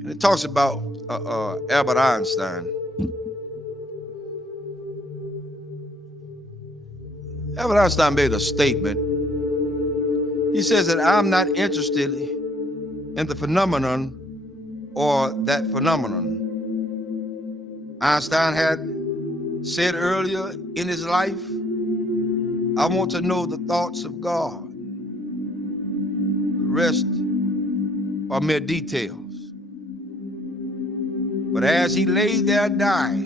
And it talks about Albert Einstein. Albert Einstein made a statement. He says that I'm not interested in the phenomenon or that phenomenon. Einstein had said earlier in his life, I want to know the thoughts of God. The rest are mere details. But as he lay there dying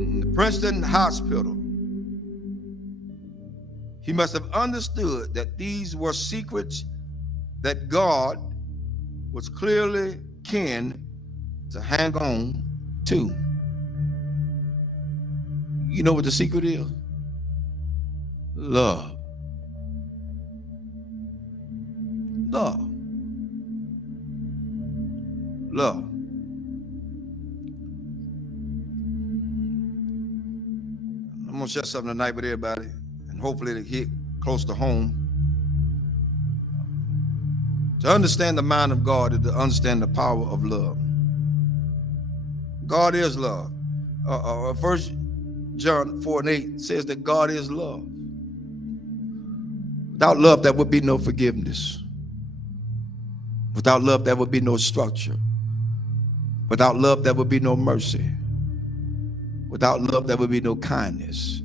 in the Princeton hospital, he must have understood that these were secrets that God was clearly keen to hang on to. You know what the secret is? Love. Love. Love. I'm going to share something tonight with everybody, and hopefully it'll hit close to home. To understand the mind of God is to understand the power of love. God is love. 1 John 4:8 says that God is love. Without love, there would be no forgiveness. Without love, there would be no structure. Without love, there would be no mercy. Without love, there would be no kindness.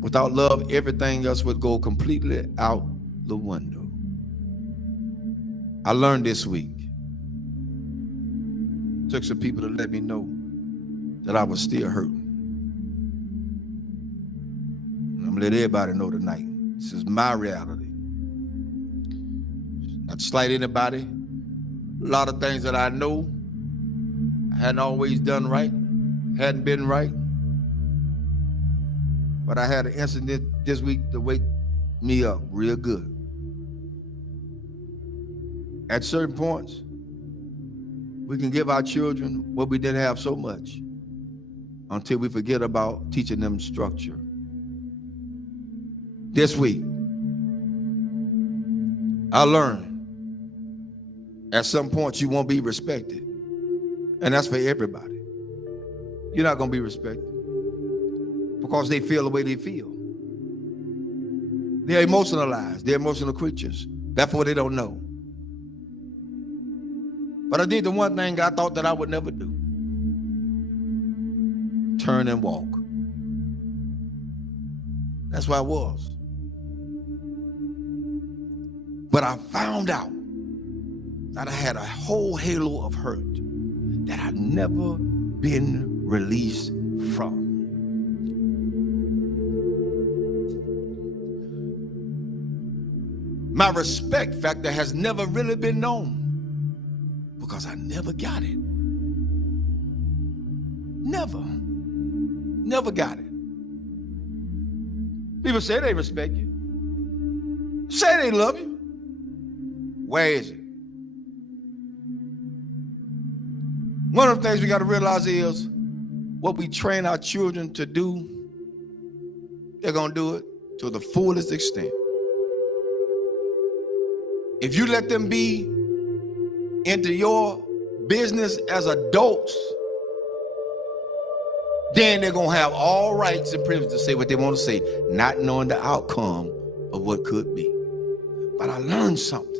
Without love, everything else would go completely out the window. I learned this week. Took some people to let me know that I was still hurting. And I'm gonna let everybody know tonight. This is my reality. Not to slight anybody. A lot of things that I know I hadn't always done right, hadn't been right. But I had an incident this week to wake me up real good. At certain points, we can give our children what we didn't have so much until we forget about teaching them structure. This week, I learned at some point you won't be respected. And that's for everybody. You're not going to be respected because they feel the way they feel. They're emotionalized. They're emotional creatures. Therefore, they don't know. But I did the one thing I thought that I would never do. Turn and walk. That's where I was. But I found out that I had a whole halo of hurt that I'd never been released from. My respect factor has never really been known because I never got it. Never got it. People say they respect you. Say they love you. Where is it? One of the things we got to realize is what we train our children to do, they're going to do it to the fullest extent. If you let them be into your business as adults, then they're going to have all rights and privileges to say what they want to say, not knowing the outcome of what could be. But I learned something.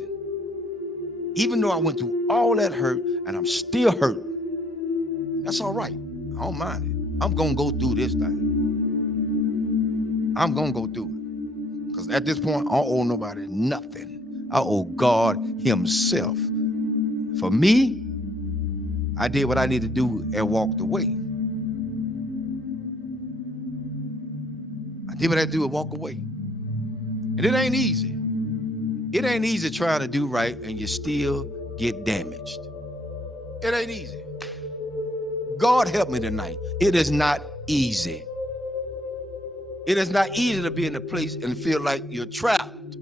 Even though I went through all that hurt and I'm still hurting, that's all right. I don't mind it. I'm going to go through this thing. I'm going to go through it. Because at this point, I don't owe nobody nothing. I owe God himself. For me, I did what I needed to do and walked away. I did what I had to do and walk away. And it ain't easy. It ain't easy trying to do right and you still get damaged. It ain't easy. God help me tonight. It is not easy. It is not easy to be in a place and feel like you're trapped.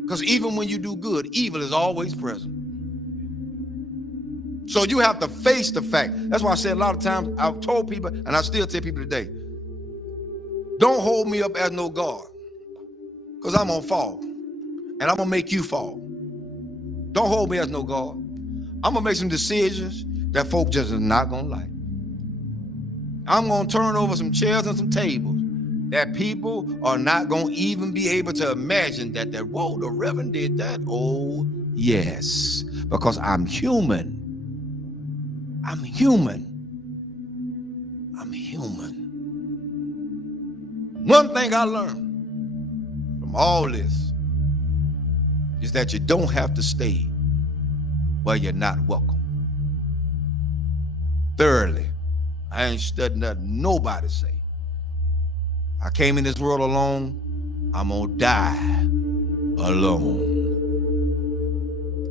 Because even when you do good, evil is always present. So you have to face the fact. That's why I said a lot of times, I've told people, and I still tell people today, don't hold me up as no God. Because I'm going to fall. And I'm going to make you fall. Don't hold me as no God. I'm going to make some decisions that folk just is not going to like. I'm going to turn over some chairs and some tables that people are not going to even be able to imagine that, whoa, the Reverend did that. Oh, yes, because I'm human. I'm human. I'm human. One thing I learned from all this is that you don't have to stay where you're not welcome. Thirdly, I ain't studying nothing nobody say. I came in this world alone. I'm gonna die alone.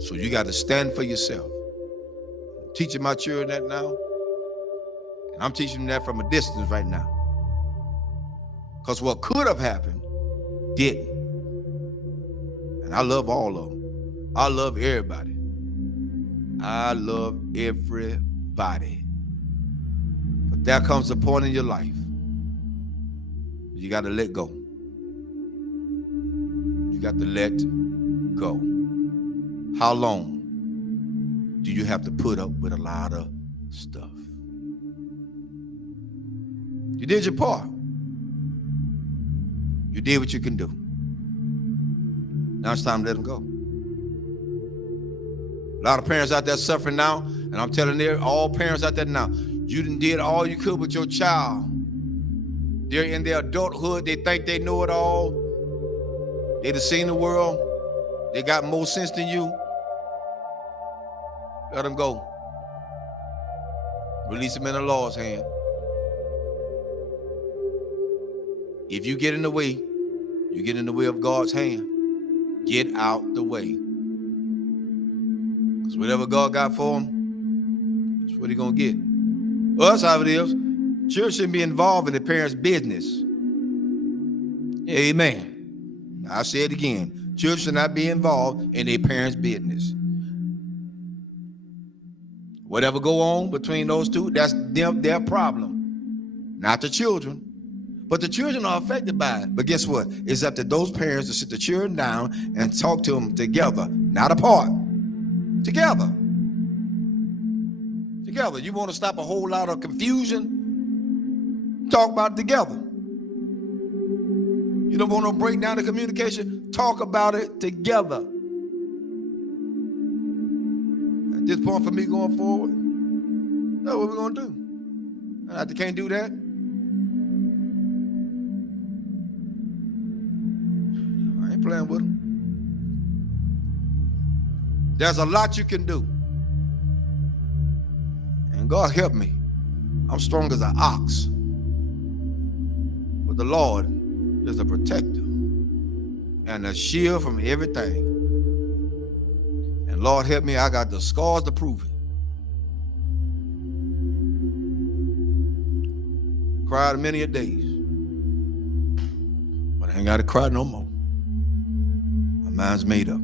So you got to stand for yourself. I'm teaching my children that now, and I'm teaching them that from a distance right now. Because what could have happened didn't. And I love all of them. I love everybody. I love everybody. But there comes a point in your life you got to let go. You got to let go. How long do you have to put up with a lot of stuff? You did your part. You did what you can do. Now it's time to let them go. A lot of parents out there suffering now, and I'm telling all parents out there now, you done did all you could with your child. They're in their adulthood. They think they know it all. They done seen the world. They got more sense than you. Let them go. Release them in the Lord's hand. If you get in the way, you get in the way of God's hand. Get out the way. Because whatever God got for them, that's what he's going to get. Well, that's how it is. Children shouldn't be involved in the parents' business. Amen. I'll say it again. Children should not be involved in their parents' business. Whatever go on between those two, that's their problem. Not the children. But the children are affected by it. But guess what? It's up to those parents to sit the children down and talk to them together, not apart. Together. Together. You want to stop a whole lot of confusion? Talk about it together. You don't want to break down the communication? Talk about it together. At this point for me going forward, that's what we're going to do. And if they can't do that, I ain't playing with them. There's a lot you can do. And God help me. I'm strong as an ox. But the Lord is a protector and a shield from everything. And Lord help me, I got the scars to prove it. Cried many a days. But I ain't got to cry no more. My mind's made up.